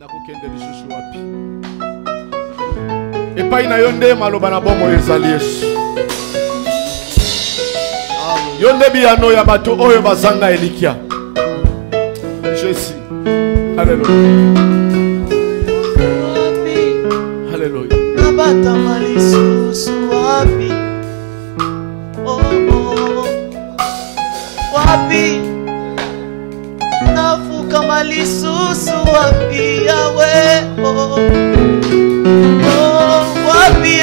nakokende lisusu wapi epai na yo nde maloba na bomo ezali Yesu yo nde biyano ya bato oyo bazanga elikia Jésus. Alléluia. Alléluia. Nabata malisusu wapi oh oh wapi nafuka malisusu wapi yawe oh oh wapi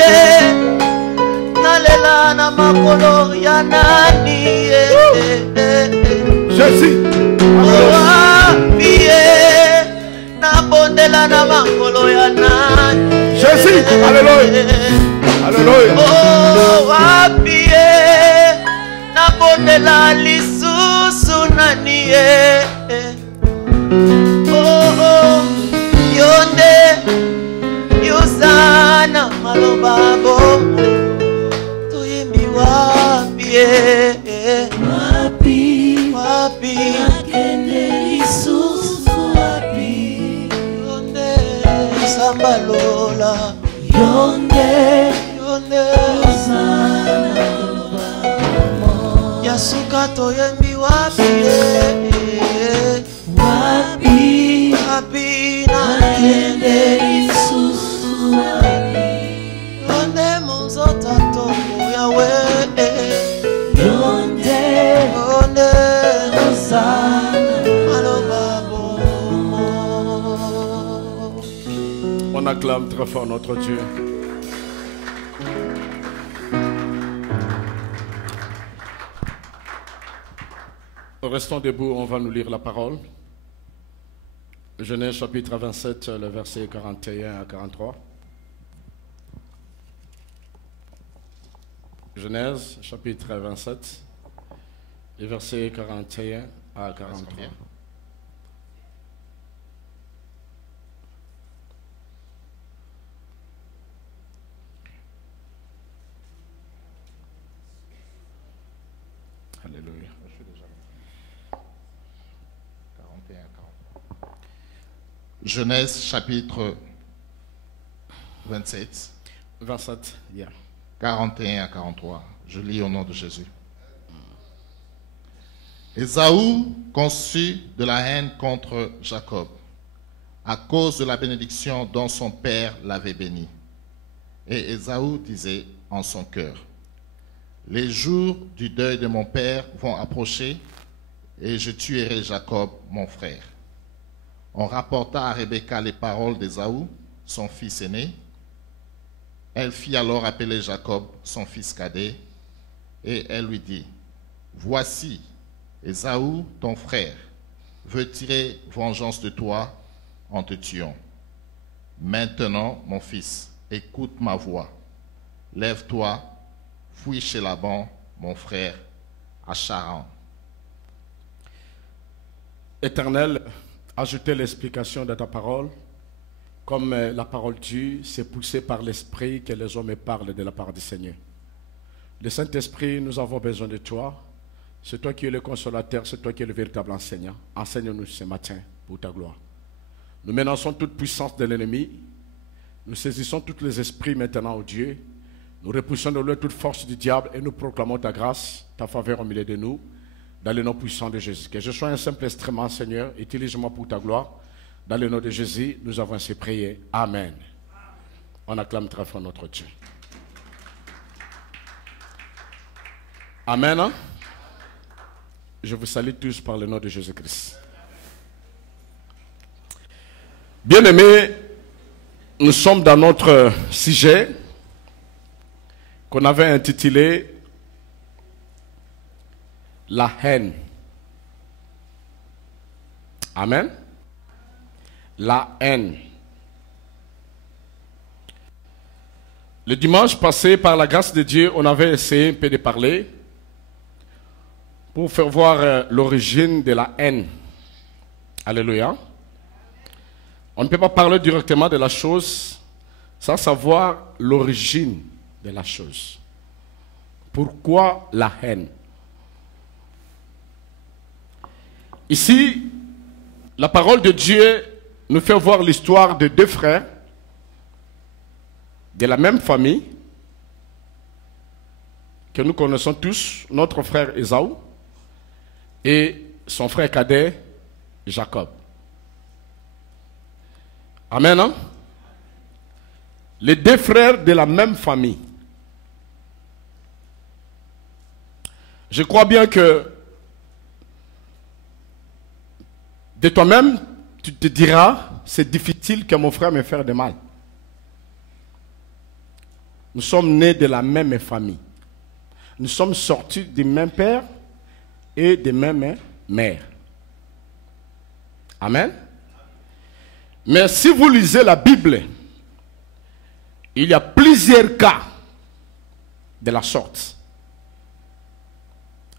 nalela na makolo ya nani Jésus. Wapi nabondela na makolo ya nani Jésus. Alléluia. Alléluia. Oh wapi nabondela lisusu nani oh oh yonde yosana maloba bomo tuyimbi wapi wapi wapi akende lisusu wapi yonde sambalola yonde yonde yosana maloba bomo yasuka toyembi wapi wapi wapi nakende lisusu wapi yonde mozota tongo yawe yonde yonde osana maloba bomo. On acclame très fort notre Dieu. Restons debout, on va nous lire la parole. Genèse chapitre 27, le verset 41 à 43. Genèse chapitre 27, les versets 41 à 43. Alléluia. Genèse chapitre 27, 27, yeah. 41 à 43. Je lis au nom de Jésus. Ésaü conçut de la haine contre Jacob à cause de la bénédiction dont son père l'avait béni. Et Ésaü disait en son cœur, les jours du deuil de mon père vont approcher et je tuerai Jacob, mon frère. On rapporta à Rebecca les paroles d'Ésaü, son fils aîné. Elle fit alors appeler Jacob, son fils cadet, et elle lui dit, voici, Ésaü, ton frère, veut tirer vengeance de toi en te tuant. Maintenant, mon fils, écoute ma voix. Lève-toi, fuis chez Laban, mon frère, à Charan. Éternel, ajoutez l'explication de ta parole. Comme la parole tue, c'est poussé par l'Esprit que les hommes parlent de la part du Seigneur. Le Saint-Esprit, nous avons besoin de toi. C'est toi qui es le consolateur, c'est toi qui es le véritable enseignant. Enseigne-nous ce matin pour ta gloire. Nous menaçons toute puissance de l'ennemi. Nous saisissons tous les esprits maintenant, au Dieu. Nous repoussons de lui toute force du diable et nous proclamons ta grâce, ta faveur au milieu de nous, dans le nom puissant de Jésus. Que je sois un simple instrument, Seigneur. Utilise-moi pour ta gloire. Dans le nom de Jésus, nous avons ainsi prié. Amen. On acclame très fort notre Dieu. Amen. Je vous salue tous par le nom de Jésus-Christ. Bien-aimés, nous sommes dans notre sujet qu'on avait intitulé la haine. Amen. La haine. Le dimanche passé, par la grâce de Dieu, on avait essayé un peu de parler pour faire voir l'origine de la haine. Alléluia. On ne peut pas parler directement de la chose sans savoir l'origine de la chose. Pourquoi la haine? Ici, la parole de Dieu nous fait voir l'histoire de deux frères de la même famille que nous connaissons tous, notre frère Ésaü et son frère cadet Jacob. Amen. Hein? Les deux frères de la même famille. Je crois bien que de toi-même, tu te diras, c'est difficile que mon frère me fasse de mal. Nous sommes nés de la même famille. Nous sommes sortis du même père et de même mère. Amen. Mais si vous lisez la Bible, il y a plusieurs cas de la sorte.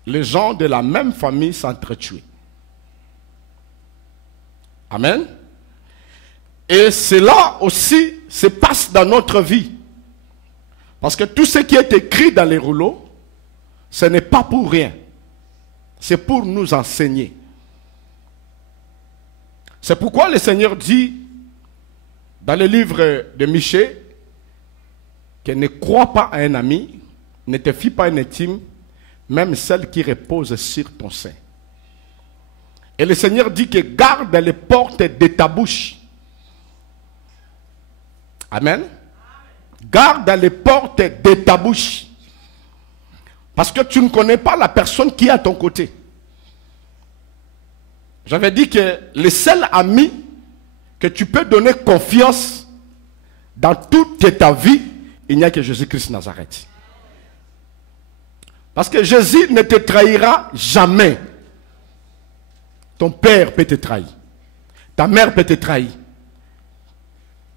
Les gens de la même famille s'entretuent. Amen. Et cela aussi se passe dans notre vie. Parce que tout ce qui est écrit dans les rouleaux, ce n'est pas pour rien. C'est pour nous enseigner. C'est pourquoi le Seigneur dit dans le livre de Michée que ne crois pas à un ami, ne te fie pas à un intime, même celle qui repose sur ton sein. Et le Seigneur dit que garde les portes de ta bouche. Amen. Garde les portes de ta bouche. Parce que tu ne connais pas la personne qui est à ton côté. J'avais dit que le seul ami que tu peux donner confiance dans toute ta vie, il n'y a que Jésus-Christ Nazareth. Parce que Jésus ne te trahira jamais. Ton père peut te trahir. Ta mère peut te trahir.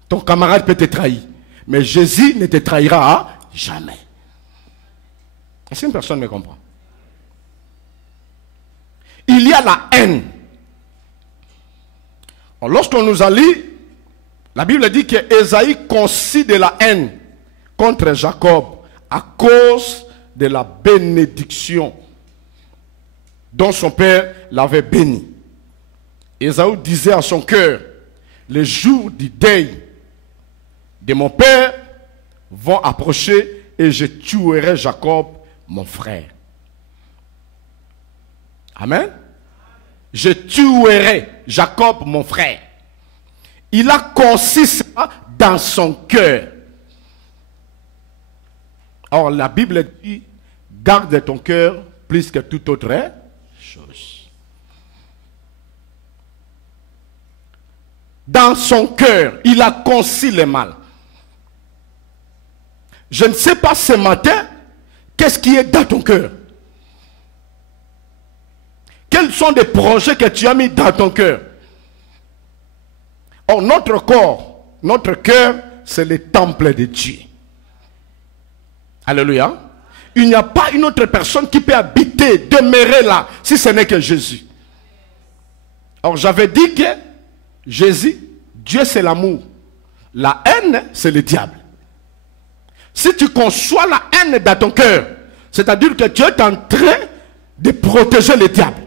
Ton camarade peut te trahir. Mais Jésus ne te trahira jamais. Est-ce qu'une personne me comprend? Il y a la haine. Lorsqu'on nous a lu, la Bible dit que Ésaü conçut de la haine contre Jacob à cause de la bénédiction dont son père l'avait béni. Ésaü disait à son cœur, les jours du deuil de mon père vont approcher et je tuerai Jacob, mon frère. Amen. Je tuerai Jacob, mon frère. Il a conçu ça dans son cœur. Or, la Bible dit, garde ton cœur plus que toute autre chose. Dans son cœur, il a conçu le mal. Je ne sais pas ce matin, qu'est-ce qui est dans ton cœur? Quels sont les projets que tu as mis dans ton cœur? Or, notre corps, notre cœur, c'est le temple de Dieu. Alléluia. Il n'y a pas une autre personne qui peut habiter, demeurer là, si ce n'est que Jésus. Or, j'avais dit que Jésus, Dieu c'est l'amour. La haine, c'est le diable. Si tu conçois la haine dans ton cœur, c'est-à-dire que tu es en train de protéger le diable.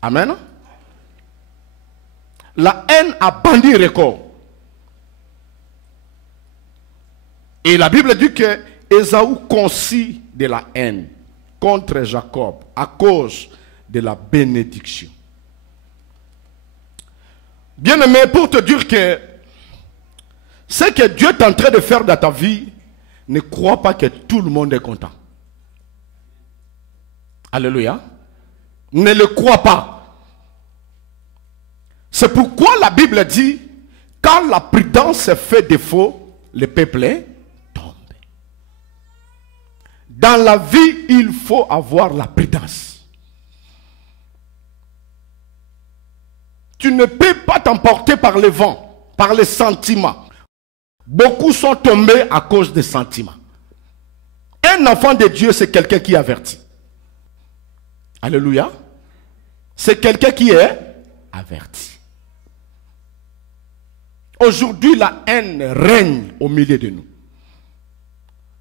Amen. La haine a bandit record. Et la Bible dit que Ésaü conçut de la haine contre Jacob à cause de la bénédiction. Bien-aimé, pour te dire que ce que Dieu est en train de faire dans ta vie, ne crois pas que tout le monde est content. Alléluia. Ne le crois pas. C'est pourquoi la Bible dit, quand la prudence fait défaut, le peuple tombe. Dans la vie, il faut avoir la prudence. Tu ne peux pas t'emporter par le vent, par les sentiments. Beaucoup sont tombés à cause des sentiments. Un enfant de Dieu, c'est quelqu'un qui est averti. Alléluia. C'est quelqu'un qui est averti. Aujourd'hui, la haine règne au milieu de nous.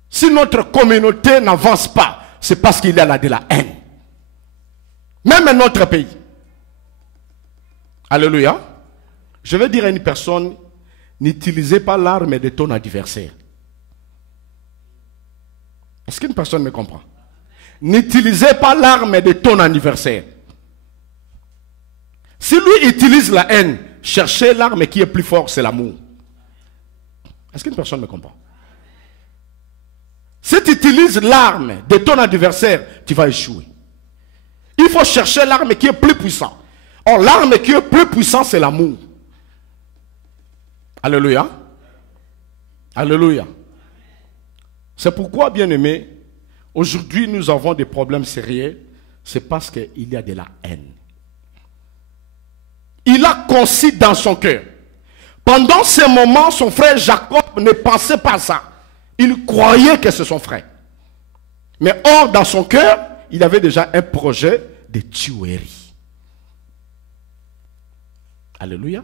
Si notre communauté n'avance pas, c'est parce qu'il y a là de la haine. Même dans notre pays. Alléluia. Je vais dire à une personne, n'utilisez pas l'arme de ton adversaire. Est-ce qu'une personne me comprend? N'utilisez pas l'arme de ton adversaire. Si lui utilise la haine, cherchez l'arme qui est plus forte, c'est l'amour. Est-ce qu'une personne me comprend? Si tu utilises l'arme de ton adversaire, tu vas échouer. Il faut chercher l'arme qui est plus puissante. Or, l'arme qui est plus puissante, c'est l'amour. Alléluia. Alléluia. C'est pourquoi, bien-aimés, aujourd'hui, nous avons des problèmes sérieux. C'est parce qu'il y a de la haine. Il a conçu dans son cœur. Pendant ce moment, son frère Jacob ne pensait pas à ça. Il croyait que c'est son frère. Mais or, dans son cœur, il avait déjà un projet de tuerie. Alléluia.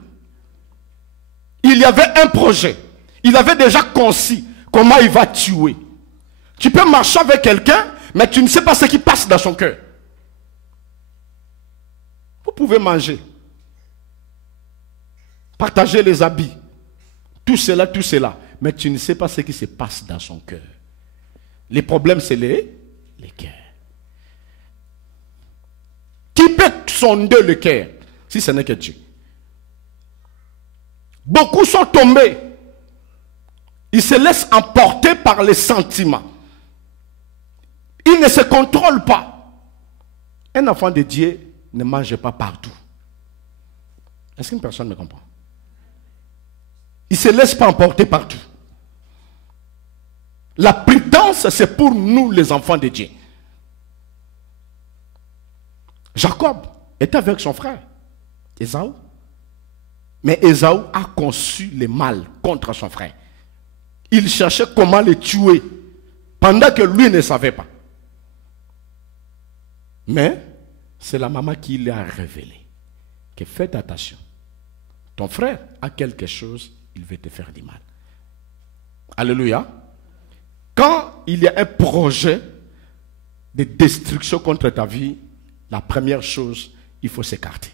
Il y avait un projet. Il avait déjà conçu comment il va tuer. Tu peux marcher avec quelqu'un, mais tu ne sais pas ce qui passe dans son cœur. Vous pouvez manger, partager les habits, tout cela, mais tu ne sais pas ce qui se passe dans son cœur. Les problèmes, c'est les cœurs. Qui peut sonder le cœur si ce n'est que Dieu? Beaucoup sont tombés. Ils se laissent emporter par les sentiments. Ils ne se contrôlent pas. Un enfant de Dieu ne mange pas partout. Est-ce qu'une personne me comprend? Il ne se laisse pas emporter partout. La prudence, c'est pour nous les enfants de Dieu. Jacob était avec son frère, Ésaü. Mais Ésaü a conçu le mal contre son frère. Il cherchait comment le tuer, pendant que lui ne savait pas. Mais c'est la maman qui lui a révélé que faites attention. Ton frère a quelque chose, il veut te faire du mal. Alléluia. Quand il y a un projet de destruction contre ta vie, la première chose, il faut s'écarter.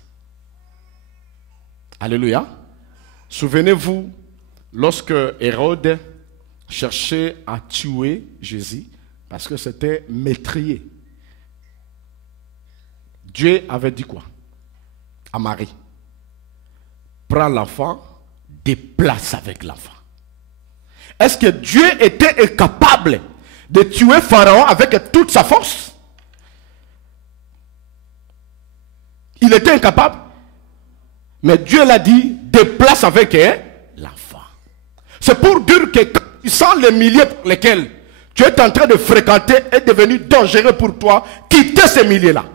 Alléluia. Souvenez-vous, lorsque Hérode cherchait à tuer Jésus, parce que c'était meurtrier, Dieu avait dit quoi à Marie? Prends l'enfant, déplace avec l'enfant. Est-ce que Dieu était incapable de tuer Pharaon avec toute sa force? Il était incapable. Mais Dieu l'a dit, déplace avec l'enfant. C'est pour dire que quand tu sens les milieux pour lesquels tu es en train de fréquenter est devenu dangereux pour toi, quittez ces milieux-là.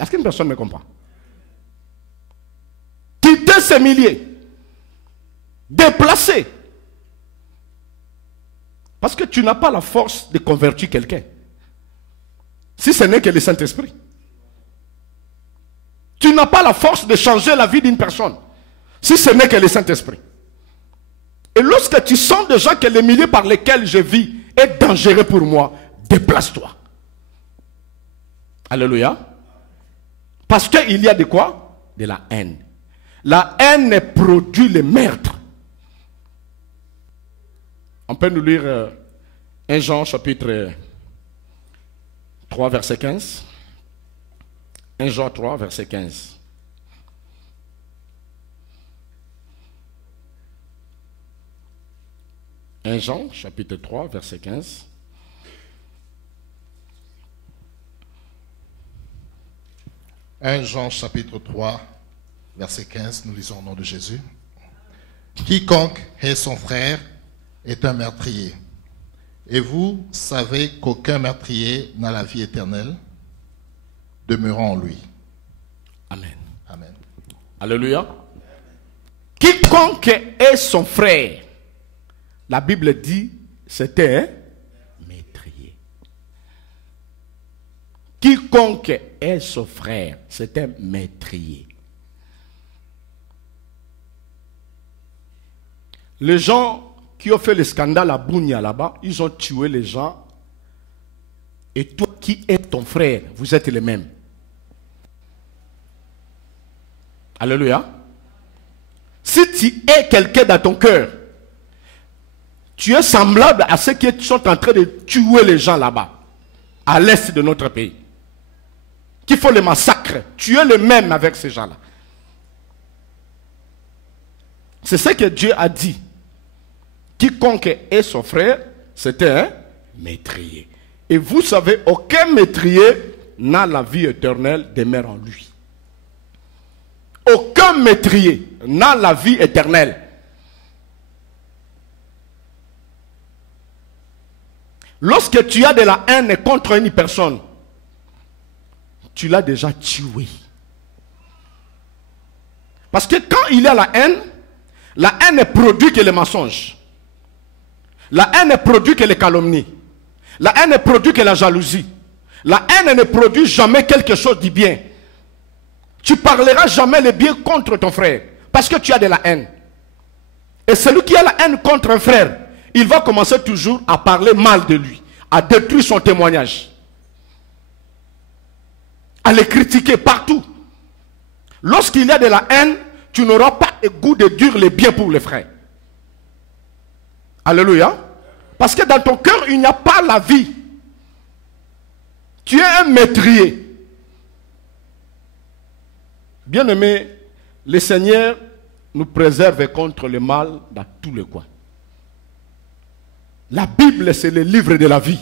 Est-ce qu'une personne me comprend? Quittez ces milieux. Déplacez. Parce que tu n'as pas la force de convertir quelqu'un. Si ce n'est que le Saint-Esprit. Tu n'as pas la force de changer la vie d'une personne. Si ce n'est que le Saint-Esprit. Et lorsque tu sens déjà que le milieu par lequel je vis est dangereux pour moi, déplace-toi. Alléluia. Parce qu'il y a de quoi? De la haine. La haine produit le meurtre. On peut nous lire 1 Jean chapitre 3 verset 15. 1 Jean 3 verset 15. « 1 Jean chapitre 3 verset 15. « 1 Jean chapitre 3 verset 15, nous lisons au nom de Jésus. « Quiconque est son frère est un meurtrier. Et vous savez qu'aucun meurtrier n'a la vie éternelle. Demeurons en lui. » Amen. Amen. Alléluia. Quiconque est son frère, la Bible dit, c'était un meurtrier. Quiconque est son frère, c'est un meurtrier. Les gens qui ont fait le scandale à Bunia là-bas, ils ont tué les gens. Et toi qui es ton frère, vous êtes les mêmes. Alléluia. Si tu es quelqu'un dans ton cœur, tu es semblable à ceux qui sont en train de tuer les gens là-bas, à l'est de notre pays, qui font les massacres. Tu es le même avec ces gens-là. C'est ce que Dieu a dit. Quiconque est son frère, c'était un métrier. Et vous savez, aucun métrier n'a la vie éternelle demeure en lui. Aucun métrier n'a la vie éternelle. Lorsque tu as de la haine contre une personne, tu l'as déjà tué. Parce que quand il y a la haine ne produit que les mensonges. La haine ne produit que les calomnies. La haine ne produit que la jalousie. La haine ne produit jamais quelque chose de bien. Tu parleras jamais le bien contre ton frère, parce que tu as de la haine. Et celui qui a la haine contre un frère, il va commencer toujours à parler mal de lui, à détruire son témoignage, à le critiquer partout. Lorsqu'il y a de la haine, tu n'auras pas le goût de dire le bien pour les frères. Alléluia. Parce que dans ton cœur, il n'y a pas la vie. Tu es un métrier. Bien-aimés, le Seigneur nous préserve contre le mal dans tous les coins. La Bible, c'est le livre de la vie.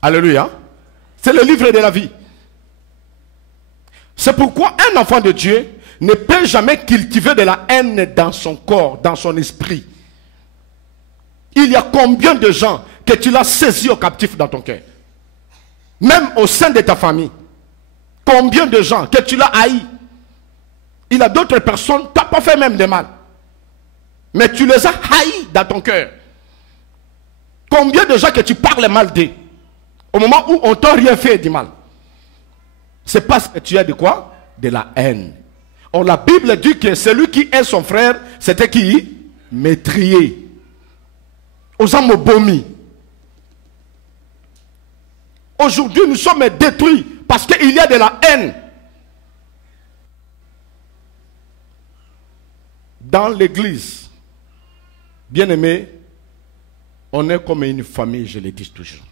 Alléluia. C'est le livre de la vie. C'est pourquoi un enfant de Dieu ne peut jamais cultiver de la haine dans son corps, dans son esprit. Il y a combien de gens que tu l'as saisi au captif dans ton cœur? Même au sein de ta famille. Combien de gens que tu l'as haï? Il y a d'autres personnes, tu n'as pas fait même de mal. Mais tu les as haïs dans ton cœur. Combien de gens que tu parles mal d'eux? Au moment où on ne t'a rien fait du mal. C'est parce que tu as de quoi? De la haine. Or la Bible dit que celui qui est son frère, c'était qui? Métrier. Aux hommes bomis. Aujourd'hui, nous sommes détruits parce qu'il y a de la haine. Dans l'église, bien-aimé, on est comme une famille, je le dis toujours.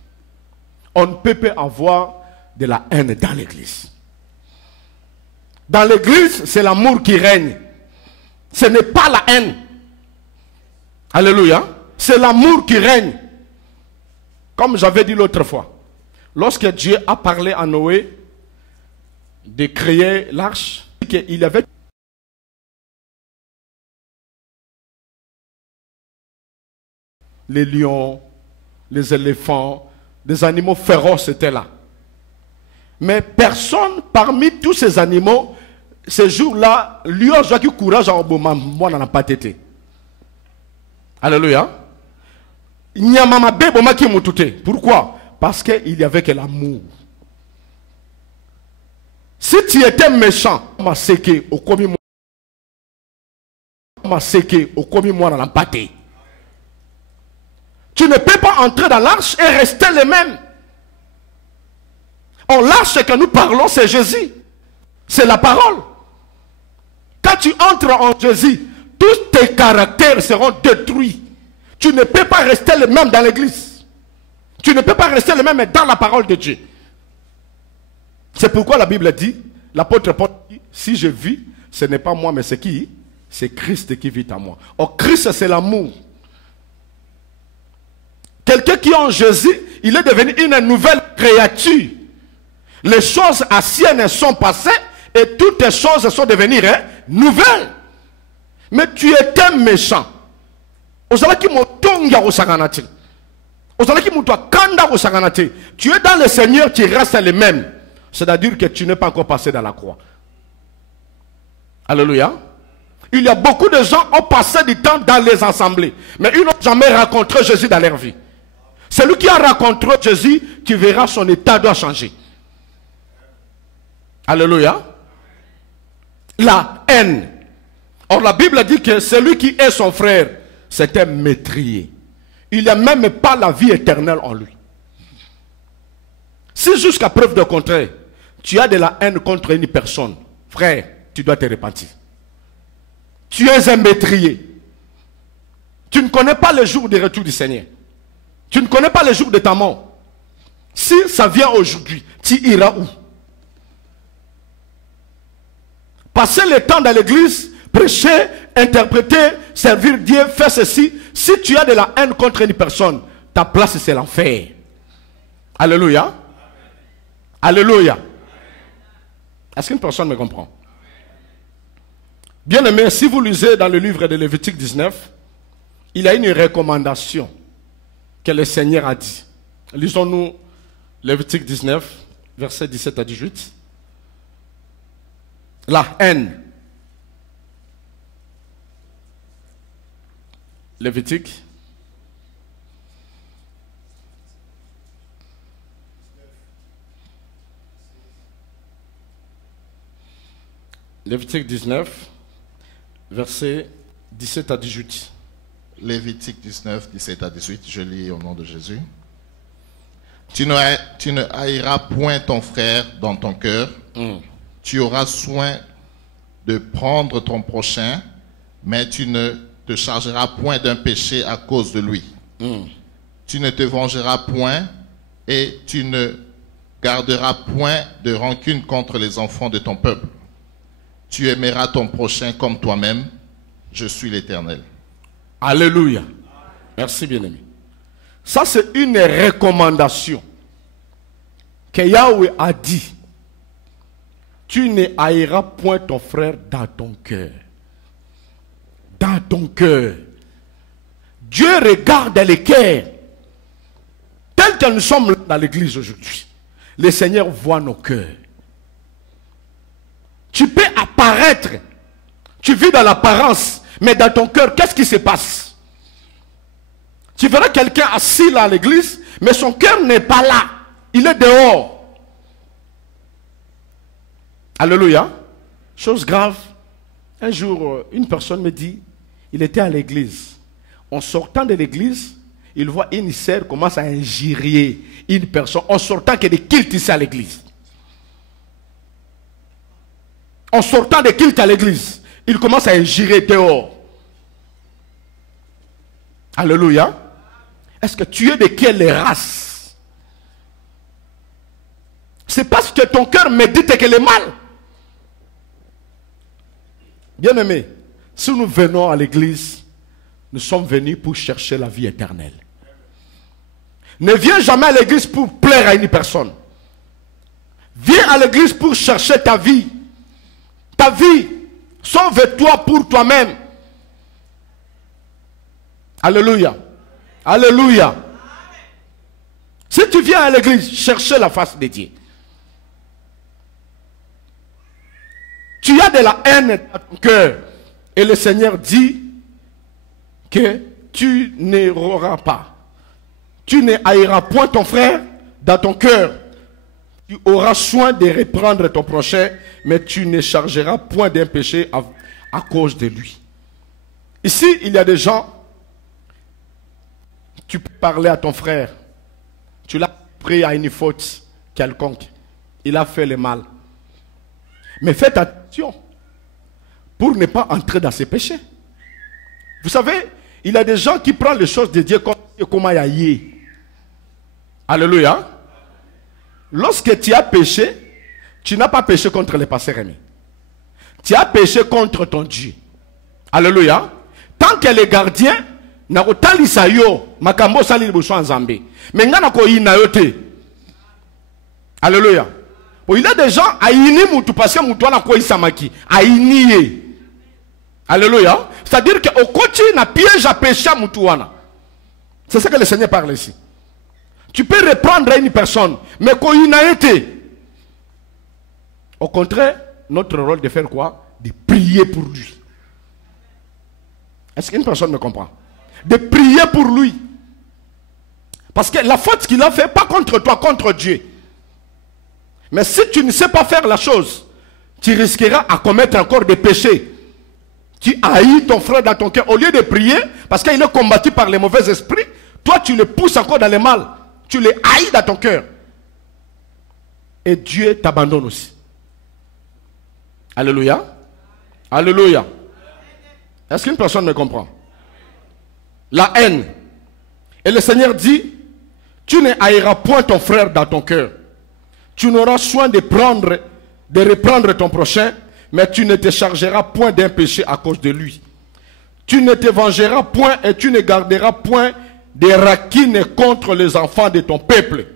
On ne peut pas avoir de la haine dans l'église. Dans l'église, c'est l'amour qui règne. Ce n'est pas la haine. Alléluia. C'est l'amour qui règne. Comme j'avais dit l'autre fois. Lorsque Dieu a parlé à Noé de créer l'arche, il y avait les lions, les éléphants, des animaux féroces étaient là. Mais personne parmi tous ces animaux, ces jours-là, lui a joué courage à Obama, moi n'en a pas été. Alléluia. Pourquoi? Parce qu'il y avait que l'amour. Si tu étais méchant, tu ne peux pas entrer dans l'arche et rester le même. L'arche que nous parlons, c'est Jésus. C'est la parole. Quand tu entres en Jésus, tous tes caractères seront détruits. Tu ne peux pas rester le même dans l'église. Tu ne peux pas rester le même dans la parole de Dieu. C'est pourquoi la Bible dit, l'apôtre Paul dit, si je vis, ce n'est pas moi, mais c'est qui? C'est Christ qui vit en moi. Or, Christ, c'est l'amour. Quelqu'un qui est en Jésus, il est devenu une nouvelle créature. Les choses anciennes sont passées et toutes les choses sont devenues nouvelles. Mais tu étais méchant. Tu es dans le Seigneur, tu restes le même. C'est-à-dire que tu n'es pas encore passé dans la croix. Alléluia. Il y a beaucoup de gens qui ont passé du temps dans les assemblées, mais ils n'ont jamais rencontré Jésus dans leur vie. Celui qui a rencontré Jésus, tu verras son état doit changer. Alléluia. La haine. Or la Bible dit que celui qui est son frère, c'est un métrier. Il n'y a même pas la vie éternelle en lui. Si jusqu'à preuve de contraire, tu as de la haine contre une personne, frère, tu dois te repentir. Tu es un métrier. Tu ne connais pas le jour du retour du Seigneur. Tu ne connais pas le jour de ta mort. Si ça vient aujourd'hui, tu iras où? Passer le temps dans l'église, prêcher, interpréter, servir Dieu, faire ceci. Si tu as de la haine contre une personne, ta place c'est l'enfer. Alléluia. Alléluia. Est-ce qu'une personne me comprend? Bien aimé, si vous lisez dans le livre de Lévitique 19, il y a une recommandation que le Seigneur a dit. Lisons-nous Lévitique 19, versets 17 à 18. La haine. Lévitique. Lévitique 19, versets 17 à 18. Lévitique 19, 17 à 18, je lis au nom de Jésus. Tu ne haïras point ton frère dans ton cœur. Tu auras soin de prendre ton prochain, mais tu ne te chargeras point d'un péché à cause de lui. Tu ne te vengeras point et tu ne garderas point de rancune contre les enfants de ton peuple. Tu aimeras ton prochain comme toi-même. Je suis l'Éternel. Alléluia. Merci bien-aimé. Ça c'est une recommandation que Yahweh a dit. Tu ne haïras point ton frère dans ton cœur. Dans ton cœur. Dieu regarde les cœurs. Tel que nous sommes dans l'église aujourd'hui. Le Seigneur voit nos cœurs. Tu peux apparaître. Tu vis dans l'apparence. Mais dans ton cœur, qu'est-ce qui se passe? Tu verras quelqu'un assis là à l'église, mais son cœur n'est pas là. Il est dehors. Alléluia. Chose grave. Un jour, une personne me dit, il était à l'église. En sortant de l'église, il voit une sœur commence à injurier une personne. En sortant que des cultes ici à l'église. En sortant des cultes à l'église, il commence à injurer dehors. Alléluia. Est-ce que tu es de quelle race? C'est parce que ton cœur médite que le mal. Bien-aimé, si nous venons à l'église, nous sommes venus pour chercher la vie éternelle. Ne viens jamais à l'église pour plaire à une personne. Viens à l'église pour chercher ta vie. Ta vie. Sauve-toi pour toi-même. Alléluia. Alléluia. Si tu viens à l'église, chercher la face de Dieu. Tu as de la haine dans ton cœur. Et le Seigneur dit que tu n'erreras pas. Tu ne haïras point ton frère dans ton cœur. Tu auras soin de reprendre ton prochain, mais tu ne chargeras point d'un péché à cause de lui. Ici, il y a des gens, tu peux parler à ton frère. Tu l'as pris à une faute quelconque. Il a fait le mal. Mais faites attention pour ne pas entrer dans ses péchés. Vous savez, il y a des gens qui prennent les choses de Dieu comme aïe. Alléluia. Lorsque tu as péché, tu n'as pas péché contre les pasteurs Rémi. Tu as péché contre ton Dieu. Alléluia. Tant que les gardiens n'ont pas eu yo, makambo sali liboso nzambe. Mais ngana ko ina yote. Alléluia. Il y a des gens aïni mutu parce que mutu ana ko isamaki, aïnié. Alléluia. C'est-à-dire que au côté na piège à péché à mutu wana. C'est ça que le Seigneur parle ici. Tu peux reprendre une personne, mais quand il n'a été. Au contraire, notre rôle de faire quoi? De prier pour lui. Est-ce qu'une personne me comprend? De prier pour lui. Parce que la faute qu'il a fait, pas contre toi, contre Dieu. Mais si tu ne sais pas faire la chose, tu risqueras à commettre encore des péchés. Tu haïs ton frère dans ton cœur. Au lieu de prier, parce qu'il est combattu par les mauvais esprits, toi tu le pousses encore dans le mal. Tu les haïs dans ton cœur. Et Dieu t'abandonne aussi. Alléluia. Alléluia. Est-ce qu'une personne me comprend? La haine. Et le Seigneur dit, tu ne haïras point ton frère dans ton cœur. Tu n'auras soin de reprendre ton prochain, mais tu ne te chargeras point d'un péché à cause de lui. Tu ne te vengeras point et tu ne garderas point des raquines contre les enfants de ton peuple.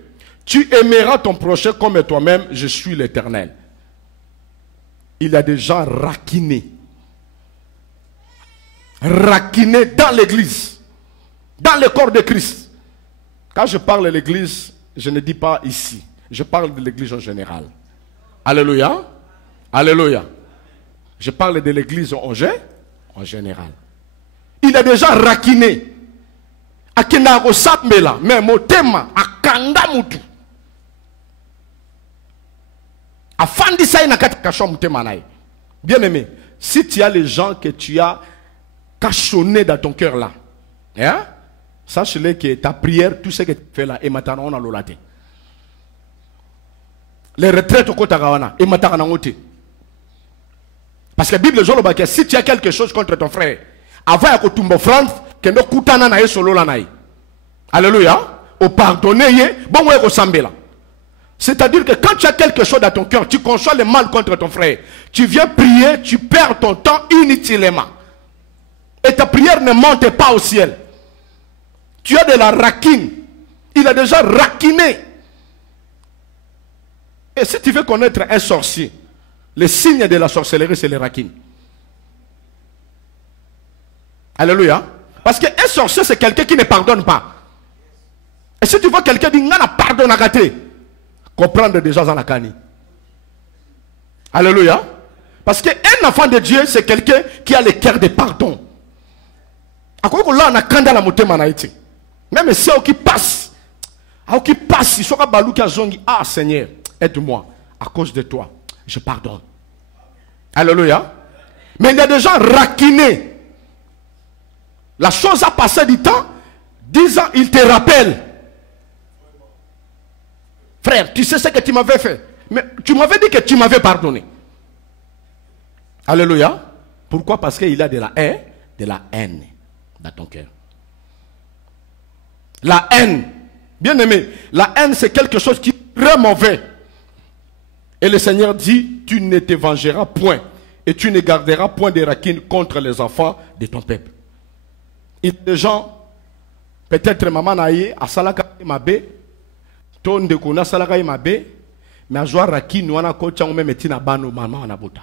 Tu aimeras ton prochain comme toi-même, je suis l'Éternel. Il y a des gens raquinés. Raquinés dans l'église, dans le corps de Christ. Quand je parle de l'église, je ne dis pas ici. Je parle de l'église en général. Alléluia. Alléluia. Je parle de l'église en général. Il y a des gens raquinés. Akina osapmela, mais motema akanga mutu. Afandisa ina katika kasho mutema nae. Bien aimé, si tu as les gens que tu as cachonnés dans ton cœur là, hein? Sache-le que ta prière, tout ce que tu fais là, et maintenant on a l'olate. Les retraites au Kotagawana, et maintenant on a. Parce que la Bible dit, si tu as quelque chose contre ton frère, avant que tu me offrandes, que nous coutana na solo la naï. Alléluia. Au pardonner, bon ouais au sambela. C'est-à-dire que quand tu as quelque chose dans ton cœur, tu conçois le mal contre ton frère, tu viens prier, tu perds ton temps inutilement. Et ta prière ne monte pas au ciel. Tu as de la raquine. Il a déjà raquiné. Et si tu veux connaître un sorcier, le signe de la sorcellerie, c'est les raquines. Alléluia. Parce qu'un sorcier, c'est quelqu'un qui ne pardonne pas. Et si tu vois quelqu'un qui n'a pas pardonné à gâter, comprendre déjà dans la cani. Alléluia. Parce qu'un enfant de Dieu, c'est quelqu'un qui a le cœur de pardon. À quoi là, on a quand la montée manaïti. Même si qui passe, il sera balou qui a zongi. Ah Seigneur, aide-moi. À cause de toi, je pardonne. Alléluia. Mais il y a des gens raquinés. La chose a passé du temps. 10 ans, il te rappelle. Frère, tu sais ce que tu m'avais fait. Mais tu m'avais dit que tu m'avais pardonné. Alléluia. Pourquoi? Parce qu'il y a de la haine dans ton cœur. La haine. Bien aimé, la haine c'est quelque chose qui est très mauvais. Et le Seigneur dit, tu ne te vengeras point et tu ne garderas point de raquines contre les enfants de ton peuple. Il y a des gens, peut-être maman naïe, à salaka mabe, ton de kona salaka mabe, mais à joie raquine, ou à kocha ou même etina bano maman en abota.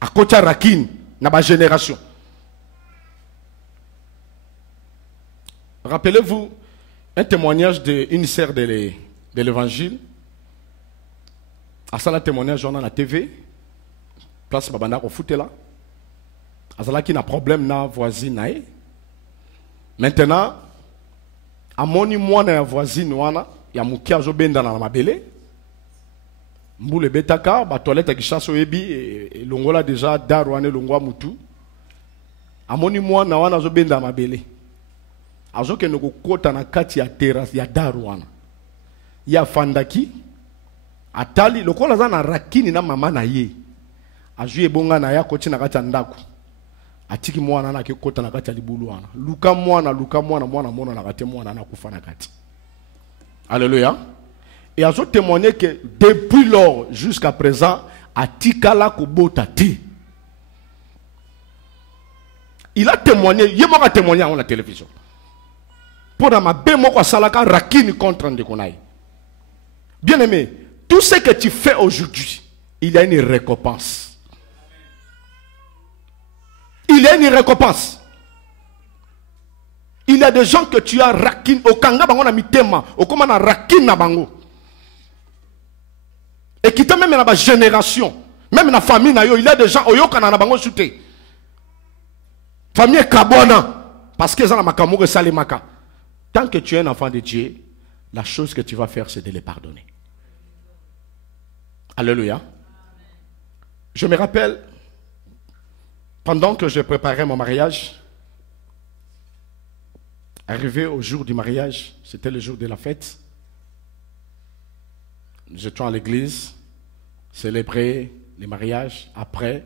À kocha raquine, na ba génération. Rappelez-vous un témoignage d'une sœur de l'évangile. À ça, le témoignage, on a la TV. Place Babanda au foot là. À ça, qui a un problème na voisine. Maintenant, à mon moi na voisine wana, ya muki azo benda na mabele. Mbule betaka, ba toilette qui chasse oyebi et longola déjà darwane longwa mutu. À mon moi na wana azo benda mabele. Azo ke no kota na kati ya terrasse ya darwana. Ya fandaki atali lokola za na rakini na mama na ye. Azu ebonga na ya koti na kati ya ndako. Atiki mwana na kota na kati ya libulu wana. Luka mwana mona na kati mwana na kufa na kati. Alléluia. Et azo témoigner que depuis lors jusqu'à présent atikala kobota ti. Il a témoigné, il m'a témoigné à la télévision. Pour ma bémoko salaka rakini contre Ndekonaï. Bien aimé, tout ce que tu fais aujourd'hui, il y a une récompense. Il y a une récompense. Il y a des gens que tu as rakin au kanga bango na mitema, au comment na rakin na bango. Et qui même dans la génération, même dans la famille na yo, il y a des gens oyo kana na bango souté. Famille kabona parce que ça na makamoko salimaka. Tant que tu es un enfant de Dieu, la chose que tu vas faire, c'est de les pardonner. Alléluia. Je me rappelle, pendant que je préparais mon mariage, arrivé au jour du mariage, c'était le jour de la fête, nous étions à l'église, célébrer les mariages. Après,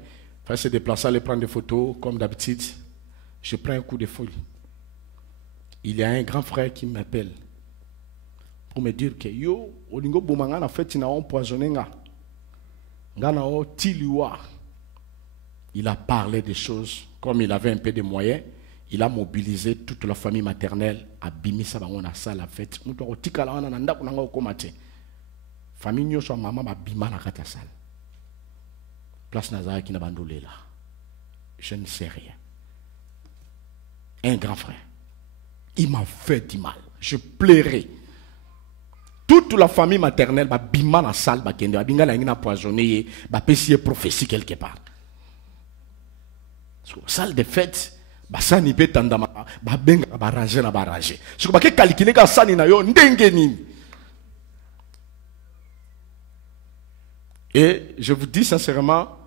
il se déplacer, aller prendre des photos, comme d'habitude. Je prends un coup de folie. Il y a un grand frère qui m'appelle pour me dire que yo, Olingo Boumanga na fait il a empoisonné nga. Ngana o tiliwa. Il a parlé des choses, comme il avait un peu de moyens, il a mobilisé toute la famille maternelle à Bimisa Bangona salle la fête. Muto o tikala wana nanda kunanga okomate. Famille nyoso mama ba bima na kata salle. Place Nazareth qui n'a bandolé là. Je ne sais rien. Un grand frère. Il m'a fait du mal. Je pleurais. Toute la famille maternelle, bah bima na salle, bah kende, bah binga la ngina poisonné, bah pessier prophétie quelque part. Salle de fête, bah ça ni peut tandama, bah benga bah ranger na bah ranger. Je crois que calculer ka sani na yo ndenge nini. Et je vous dis sincèrement,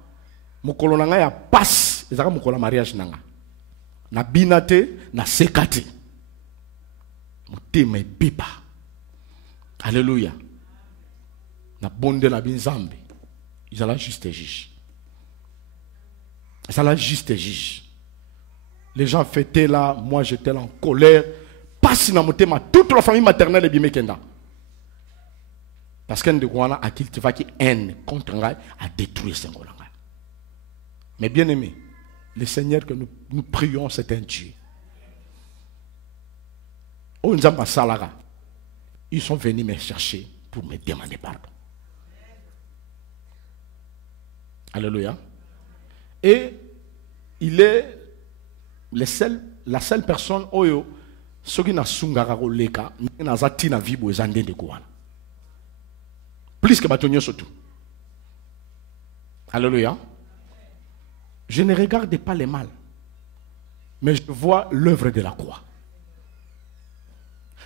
mon colonanga ya passe, ezaka mon colon mariage nanga. Na binate, na sekate. Mon me bipa. Alléluia. Na bonde na binzambe. Ils allaient juste juge. Ils allaient juste juge. Les gens fêtaient là, moi j'étais là en colère. Passe na motema toute la famille maternelle est bimekenda. Parce qu'un de Guana a qu'il te va qui haine contre Ngai a détruit ce Ngolanga. Mais bien aimé, le Seigneur que nous prions, c'est un Dieu. Oh Nzamba Salara. Ils sont venus me chercher pour me demander pardon. Alléluia. Et il est la seule personne oyo soki na sungara koleka na zati na vibo ezande de kwana. Plus que batonyo surtout. Alléluia. Je ne regarde pas les mal, mais je vois l'œuvre de la croix.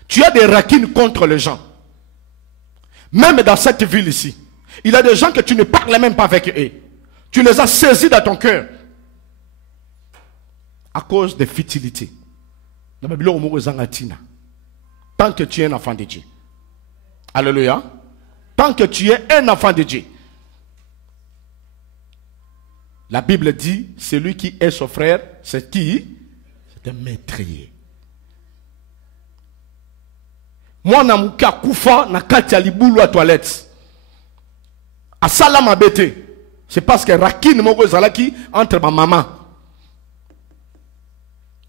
Tu as des raquines contre les gens. Même dans cette ville ici, il y a des gens que tu ne parles même pas avec eux. Tu les as saisis dans ton cœur. À cause des futilités. Tant que tu es un enfant de Dieu. Alléluia. Tant que tu es un enfant de Dieu. La Bible dit, celui qui est son frère, c'est qui? C'est un meurtrier. Moi, na muka kufa na kati ya libulu à toilette. Asala ma bête. C'est parce que rakine moko zalaki entre ma maman.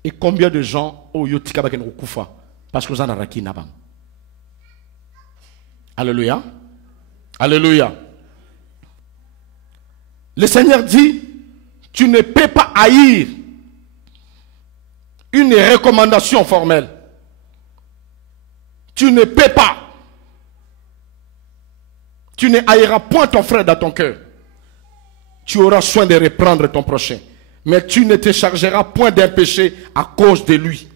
Et combien de gens au yotika baken kufa parce que vous en avez rakine abam. Alléluia. Alléluia. Le Seigneur dit, tu ne peux pas haïr une recommandation formelle. Tu ne peux pas. Tu ne haïras point ton frère dans ton cœur. Tu auras soin de reprendre ton prochain. Mais tu ne te chargeras point d'un péché à cause de lui.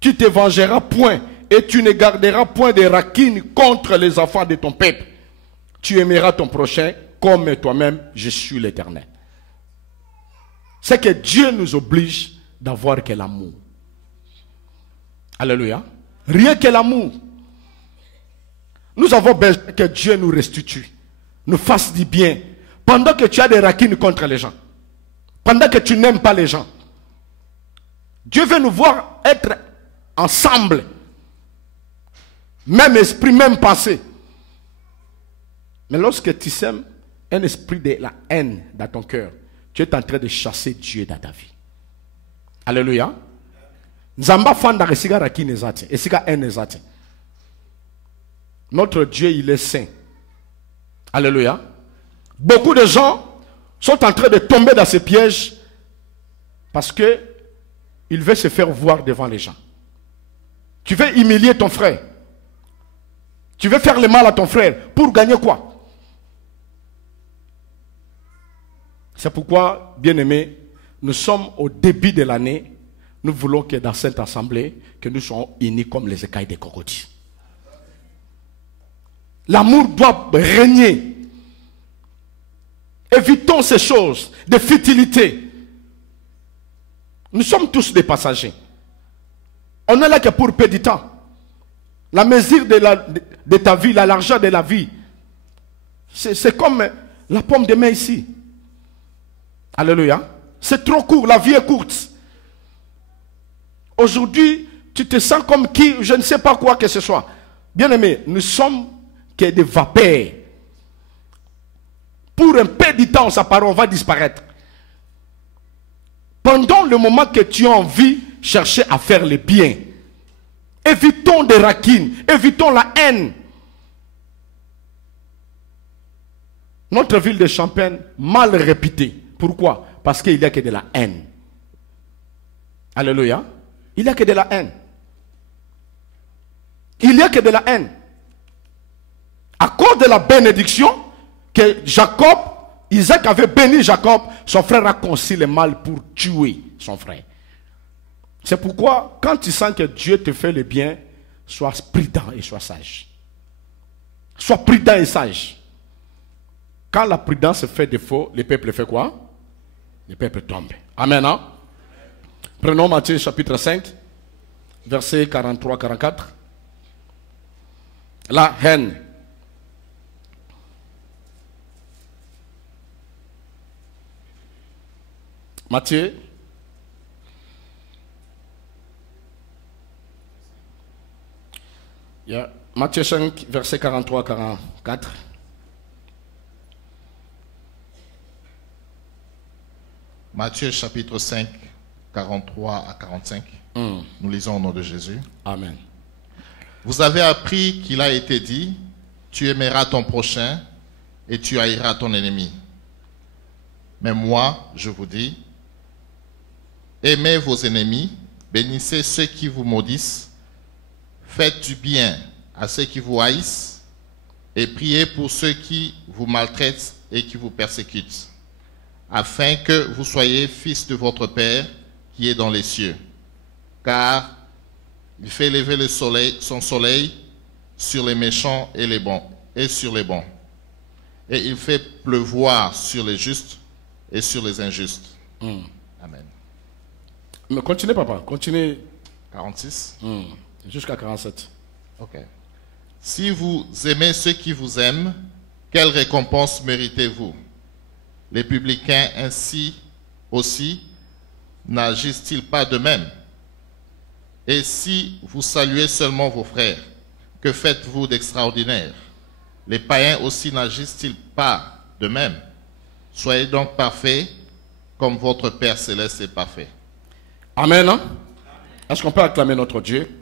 Tu te vengeras point et tu ne garderas point de rancune contre les enfants de ton peuple. Tu aimeras ton prochain comme toi-même, je suis l'Éternel. C'est que Dieu nous oblige d'avoir que l'amour. Alléluia. Rien que l'amour. Nous avons besoin que Dieu nous restitue, nous fasse du bien. Pendant que tu as des rancines contre les gens, pendant que tu n'aimes pas les gens, Dieu veut nous voir être ensemble. Même esprit, même pensée. Mais lorsque tu sèmes un esprit de la haine dans ton cœur, tu es en train de chasser Dieu dans ta vie. Alléluia. Nzamba fanda resiga rakine zate, esiga haine zate. Notre Dieu, il est saint. Alléluia. Beaucoup de gens sont en train de tomber dans ces pièges parce que il veut se faire voir devant les gens. Tu veux humilier ton frère. Tu veux faire le mal à ton frère pour gagner quoi? C'est pourquoi, bien-aimés, nous sommes au début de l'année. Nous voulons que dans cette assemblée, que nous soyons unis comme les écailles des crocodiles. L'amour doit régner. Évitons ces choses de futilité. Nous sommes tous des passagers. On est là que pour peu de temps. La mesure de ta vie, la largeur de la vie, c'est comme la pomme de main ici. Alléluia. C'est trop court, la vie est courte. Aujourd'hui, tu te sens comme qui, je ne sais pas quoi que ce soit. Bien aimé, nous sommes que des vapeurs. Pour un peu de temps, sa parole va disparaître. Pendant le moment que tu as envie, chercher à faire le bien. Évitons des raquines, évitons la haine. Notre ville de Champagne, mal réputée. Pourquoi? Parce qu'il n'y a que de la haine. Alléluia. Il n'y a que de la haine. Il n'y a que de la haine. À cause de la bénédiction que Jacob, Isaac avait béni Jacob, son frère a conçu le mal pour tuer son frère. C'est pourquoi, quand tu sens que Dieu te fait le bien, sois prudent et sois sage. Sois prudent et sage. Quand la prudence fait défaut, le peuple fait quoi? Le peuple tombe. Amen. Hein? Prenons Matthieu chapitre 5, versets 43-44. La haine. Matthieu. Matthieu 5, versets 43-44. Matthieu chapitre 5, 43 à 45. Nous lisons au nom de Jésus. Amen. Vous avez appris qu'il a été dit, tu aimeras ton prochain et tu haïras ton ennemi. Mais moi, je vous dis, aimez vos ennemis, bénissez ceux qui vous maudissent, faites du bien à ceux qui vous haïssent et priez pour ceux qui vous maltraitent et qui vous persécutent, afin que vous soyez fils de votre Père qui est dans les cieux. Car il fait lever le soleil, son soleil sur les méchants et les bons, et sur les bons. Et il fait pleuvoir sur les justes et sur les injustes. Amen. Mais continuez, papa. Continuez. 46. Jusqu'à 47. Ok. Si vous aimez ceux qui vous aiment, quelle récompense méritez-vous? Les publicains ainsi aussi n'agissent-ils pas de même? Et si vous saluez seulement vos frères, que faites-vous d'extraordinaire? Les païens aussi n'agissent-ils pas de même? Soyez donc parfaits comme votre Père céleste est parfait. Amen. Hein? Est-ce qu'on peut acclamer notre Dieu?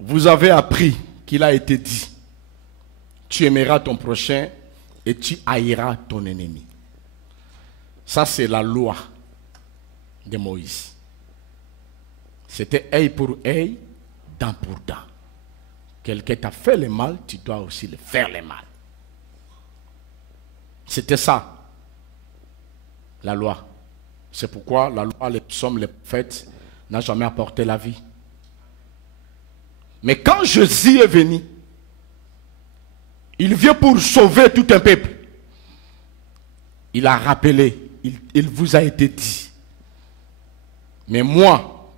Vous avez appris qu'il a été dit, tu aimeras ton prochain et tu haïras ton ennemi. Ça, c'est la loi de Moïse. C'était œil pour œil, dent pour dent. Quelqu'un t'a fait le mal, tu dois aussi le faire le mal. C'était ça, la loi. C'est pourquoi la loi, les psaumes, les prophètes n'a jamais apporté la vie. Mais quand Jésus est venu, il vient pour sauver tout un peuple. Il a rappelé, il vous a été dit. Mais moi,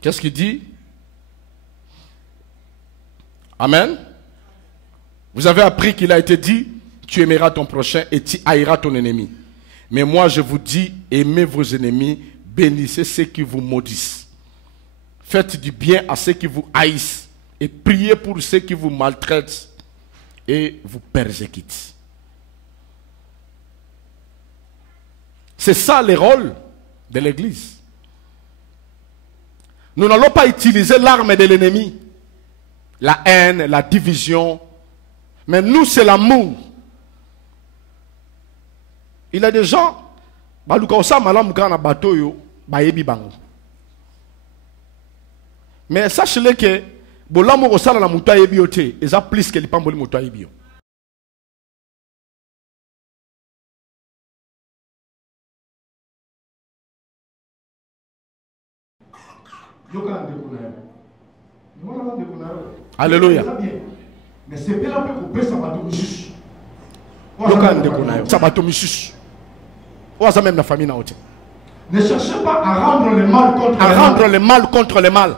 qu'est-ce qu'il dit? Amen. Vous avez appris qu'il a été dit, tu aimeras ton prochain et tu haïras ton ennemi. Mais moi je vous dis, aimez vos ennemis, bénissez ceux qui vous maudissent. Faites du bien à ceux qui vous haïssent et priez pour ceux qui vous maltraitent et vous persécutent. C'est ça le rôle de l'Église. Nous n'allons pas utiliser l'arme de l'ennemi, la haine, la division, mais nous c'est l'amour. Il y a des gens, mais sachez-le que bolamu osala na mutu ayebi yo te eza plus que lipamboli mutu ayebi yo. Alléluia. Mais c'est bien un peu coupé ça va tout juste. Même la famille na ote. Ne cherchez pas à rendre le mal contre le mal. À rendre le mal contre le mal.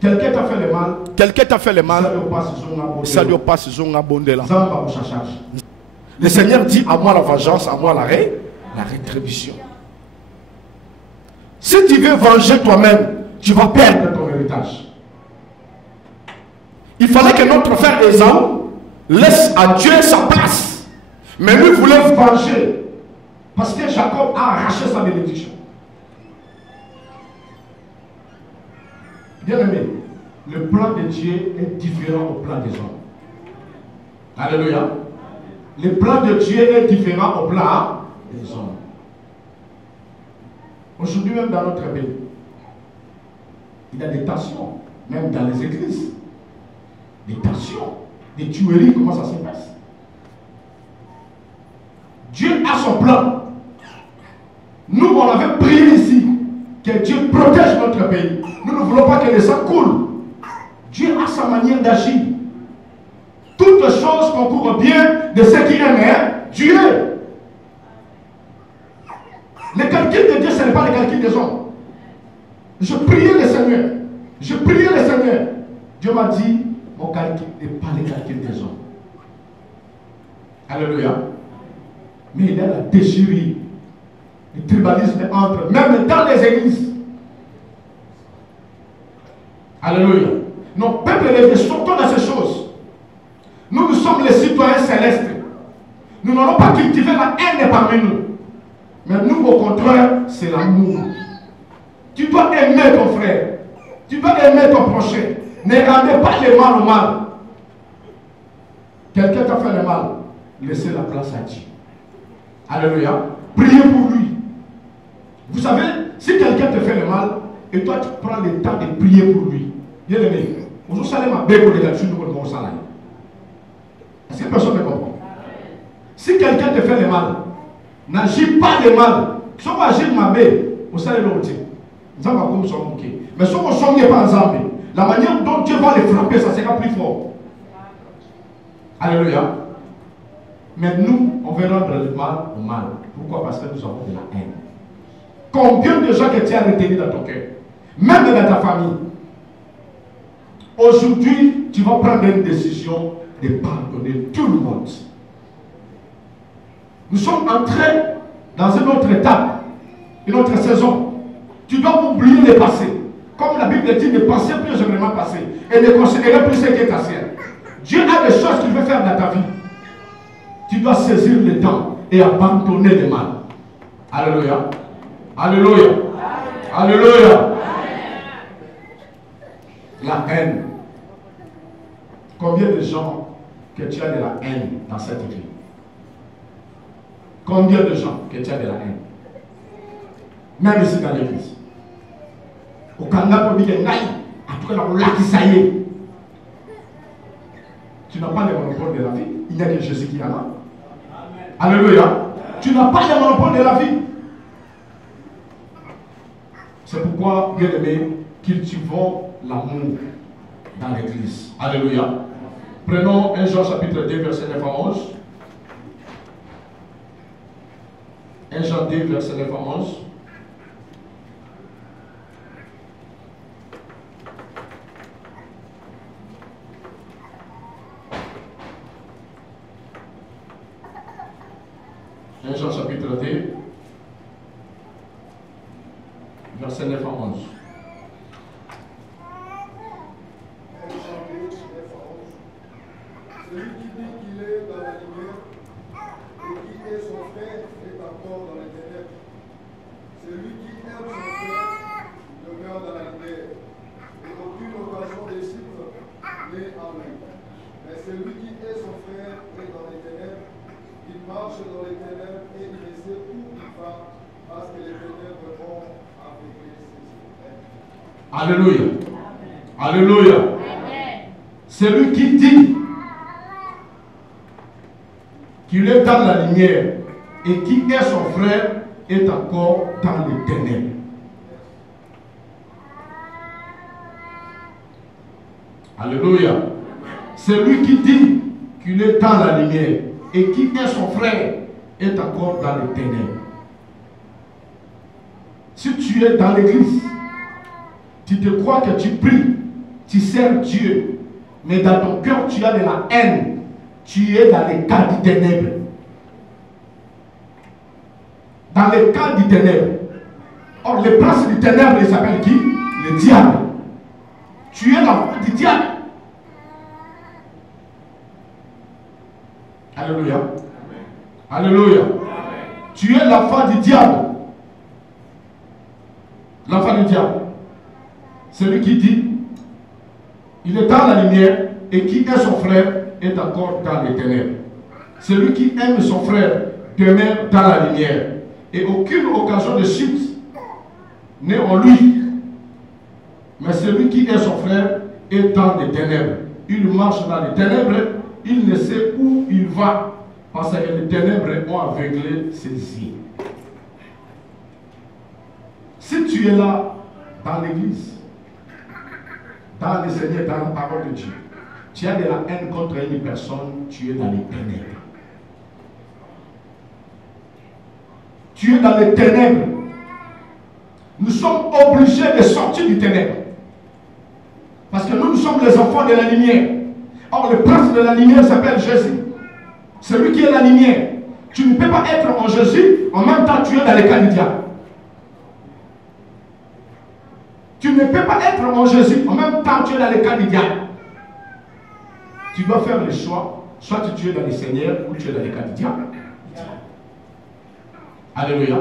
Quelqu'un t'a fait le mal. Quelqu'un t'a fait le mal. Ça lui passe son abondé là. Le Seigneur dit à moi la vengeance, à moi la rétribution. Si tu veux venger toi-même, tu vas perdre ton héritage. Il fallait que notre frère Ésaü laisse à Dieu sa place. Mais lui voulait venger. Parce que Jacob a arraché sa bénédiction. Bien aimé, le plan de Dieu est différent au plan des hommes. Alléluia. Le plan de Dieu est différent au plan des hommes. Aujourd'hui, même dans notre pays, il y a des tensions, même dans les églises. Des tensions, des tueries, comment ça se passe? Dieu a son plan. Nous, on avait prié ici que Dieu protège notre pays. Nous ne voulons pas que le sang coule. Dieu a sa manière d'agir. Toutes choses concourent bien de ceux qui aiment Dieu. Le calcul de Dieu, ce n'est pas le calcul des hommes. Je priais le Seigneur. Je priais le Seigneur. Dieu m'a dit, mon calcul n'est pas le calcul des hommes. Alléluia. Mais il y a la déchirure, le tribalisme entre, même dans les églises. Alléluia. Nos peuples élevés, sortons dans ces choses. Nous sommes les citoyens célestes. Nous n'allons pas cultiver la haine parmi nous. Mais nous, au contraire, c'est l'amour. Tu dois aimer ton frère. Tu dois aimer ton prochain. Ne rendez pas le mal au mal. Quelqu'un t'a fait le mal. Laissez la place à Dieu. Alléluia. Priez pour lui. Vous savez, si quelqu'un te fait le mal, et toi tu prends le temps de prier pour lui. Bien aimé, aujourd'hui, ça m'a béco de là-dessus, nous allons salaire. Est-ce que personne ne comprend? Si quelqu'un te fait le mal, n'agis pas le mal. Si on agit ma bé, vous savez l'autre. Nous allons comme ça, ok. Mais si on ne songe pas ensemble, la manière dont Dieu va les frapper, ça sera plus fort. Alléluia. Mais nous, on veut rendre le mal au mal. Pourquoi? Parce que nous avons de la haine. Combien de gens que tu as retenus dans ton cœur, même dans ta famille, aujourd'hui, tu vas prendre une décision de pardonner tout le monde. Nous sommes entrés dans une autre étape, une autre saison. Tu dois oublier le passé. Comme la Bible dit, ne pensez plus au événement passé et ne considérez plus ce qui est ancien. Dieu a des choses qu'il veut faire dans ta vie. Tu dois saisir le temps et abandonner le mal. Alléluia. Alléluia. Alléluia. La haine. Combien de gens que tu as de la haine dans cette vie? Combien de gens que tu as de la haine? Même ici dans l'église. Au Canada, on dit que après on l'a qui ça y est. Tu n'as pas le monopole de la vie. Il n'y a que Jésus qui en a. Alléluia. Tu n'as pas le monopole de la vie. C'est pourquoi, bien aimé, cultivons l'amour dans l'église. Alléluia. Prenons 1 Jean chapitre 2, verset 9 à 11. 1 Jean 2, verset 9 à 11. Jean chapitre 2, verset 9 à 11. Celui qui dit qu'il est dans la lumière et qui est son frère est encore dans les ténèbres. Celui qui aime son frère demeure dans la lumière et aucune occasion de suivre n'est en lui. Mais celui qui est son frère est dans les ténèbres. Il marche dans les ténèbres et il ne sait où il va parce que les ténèbres vont aveugler ses yeux. Alléluia. Alléluia. Celui qui dit qu'il est dans la lumière et qui est son frère est encore dans les ténèbres. Alléluia. Celui qui dit qu'il est dans la lumière et qui est son frère est encore dans les ténèbres. Si tu es dans l'église, tu te crois que tu pries, Tu sers Dieu, mais dans ton cœur, tu as de la haine. Tu es dans les cas du ténèbre. Dans les cas du ténèbre. Or, le prince du ténèbre, il s'appelle qui? Le diable. Tu es l'enfant du diable. Alléluia. Alléluia. Tu es l'enfant du diable. L'enfant du diable. Celui qui dit, il est dans la lumière et qui est son frère est encore dans les ténèbres. Celui qui aime son frère demeure dans la lumière et aucune occasion de chute n'est en lui. Mais celui qui est son frère est dans les ténèbres. Il marche dans les ténèbres, il ne sait où il va parce que les ténèbres ont aveuglé ses yeux. Si tu es là dans l'église, dans le Seigneur, dans la parole de Dieu, tu as de la haine contre une personne, tu es dans les ténèbres. Tu es dans les ténèbres. Nous sommes obligés de sortir du ténèbre. Parce que nous sommes les enfants de la lumière. Or, le prince de la lumière s'appelle Jésus. Celui qui est la lumière. Tu ne peux pas être en Jésus, en même temps tu es dans les cas du diable. Tu ne peux pas être en Jésus, en même temps tu es dans les cas du diable. Tu dois faire le choix, soit tu es dans le Seigneur ou tu es dans les cas du diable. Alléluia.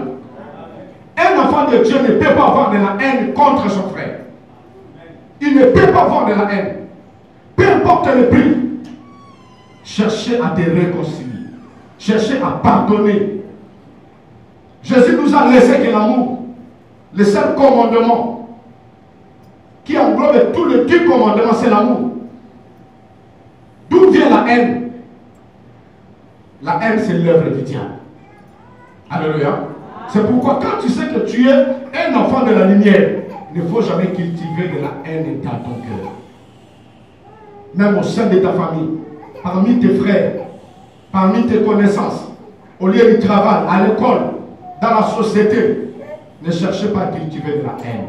Un enfant de Dieu ne peut pas avoir de la haine contre son frère. Il ne peut pas avoir de la haine. Peu importe le prix. Cherchez à te réconcilier. Cherchez à pardonner. Jésus nous a laissé que l'amour. Le seul commandement qui englobe tous les 10 commandements, c'est l'amour. D'où vient la haine? La haine, c'est l'œuvre du diable. Alléluia. C'est pourquoi quand tu sais que tu es un enfant de la lumière, il ne faut jamais cultiver de la haine dans ton cœur. Même au sein de ta famille, parmi tes frères, parmi tes connaissances, au lieu du travail, à l'école, dans la société, ne cherchez pas à cultiver de la haine.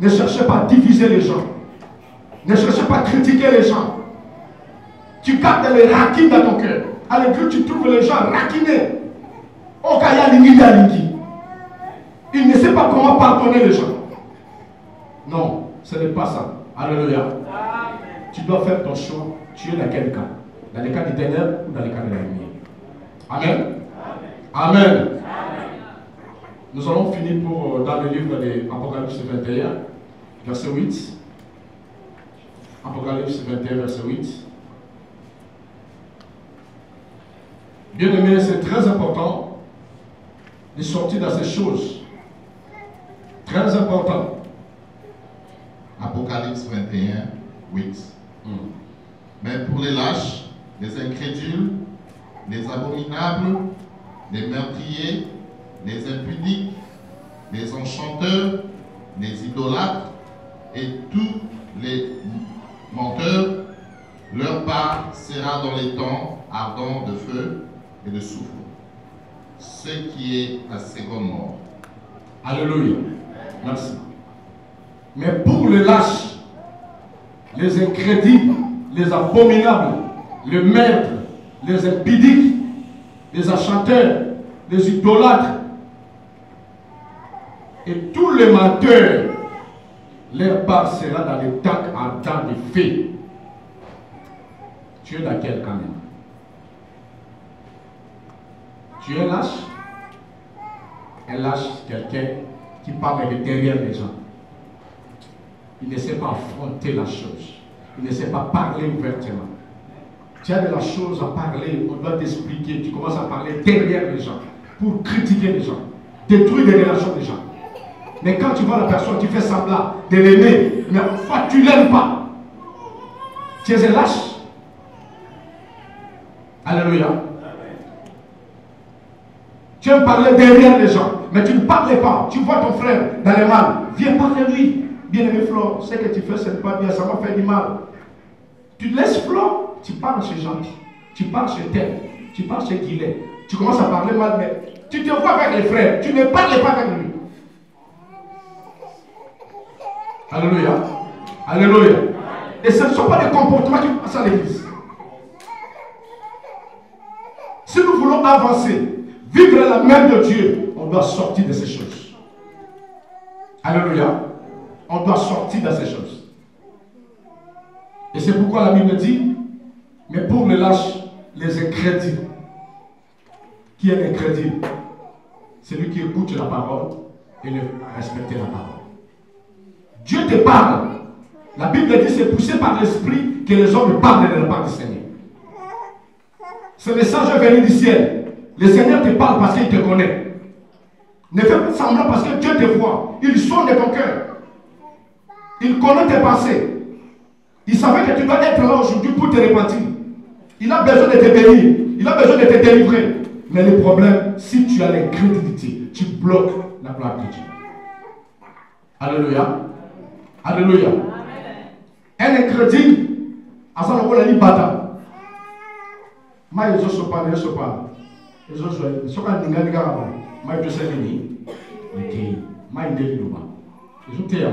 Ne cherchez pas à diviser les gens. Ne cherchez pas à critiquer les gens. Tu gardes les raquines dans ton cœur. À l'église, tu trouves les gens raquinés. Il ne sait pas comment pardonner les gens. Non, ce n'est pas ça. Alléluia. Tu dois faire ton choix. Tu es dans quel cas? Dans les cas des ténèbres ou dans les cas de la lumière? Amen. Amen. Nous allons finir dans le livre de Apocalypse 21, verset 8. Apocalypse 21, verset 8. Bien aimé, c'est très important de sortir dans ces choses. Très important. Apocalypse 21, 8. Mais pour les lâches, les incrédules, les abominables, les meurtriers, les impudiques, les enchanteurs, les idolâtres et tous les menteurs, leur part sera dans les temps ardents de feu et de soufre, ce qui est la seconde mort. Alléluia. Merci. Mais pour les lâches, les incrédules, les abominables, les maîtres, les impudiques, les enchanteurs, les idolâtres et tous les menteurs, leur part sera dans les temps ardents de feu. Tu es dans quel camp? Tu es lâche? Un lâche, quelqu'un qui parle de derrière les gens. Il ne sait pas affronter la chose. Il ne sait pas parler ouvertement. Tu as de la chose à parler, on doit t'expliquer. Tu commences à parler derrière les gens pour critiquer les gens, détruire les relations des gens. Mais quand tu vois la personne, tu fais semblant de l'aimer, mais en fait, tu ne l'aimes pas. Tu es un lâche. Alléluia. Tu aimes parler derrière les gens, mais tu ne parles pas. Tu vois ton frère dans les mal, viens parler lui. Bien-aimé Flo, ce que tu fais, ce n'est pas bien, ça m'a fait du mal. Tu laisses Flo, tu parles chez gentil, tu parles chez tel, tu parles chez Guilet. Tu commences à parler mal, mais tu te vois avec les frères, tu ne parles pas avec lui. Alléluia. Alléluia. Et ce ne sont pas des comportements qui passent à l'église. Si nous voulons avancer, vivre la main de Dieu, on doit sortir de ces choses. Alléluia. On doit sortir de ces choses. Et c'est pourquoi la Bible dit, mais pour les lâches, les incrédules. Qui est incrédule? Celui qui écoute la parole et ne respecte la parole. Dieu te parle. La Bible dit c'est poussé par l'esprit que les hommes parlent de la part du Seigneur. Ce message est venu du ciel. Le Seigneur te parle parce qu'il te connaît. Ne fais pas semblant parce que Dieu te voit. Il sonde ton cœur. Il connaît tes pensées. Il savait que tu dois être là aujourd'hui pour te repentir. Il a besoin de te bénir. Il a besoin de te délivrer. Mais le problème, si tu as l'incrédulité, tu bloques la gloire de Dieu. Alléluia. Alléluia. Un incrédule, à ça, on a dit bata. Ma yezo sopa, ne sopa. Yezo sopa, soka ninga ninga raba. Ma yezo semini. Ok. Ma inde liba. Yezo teya.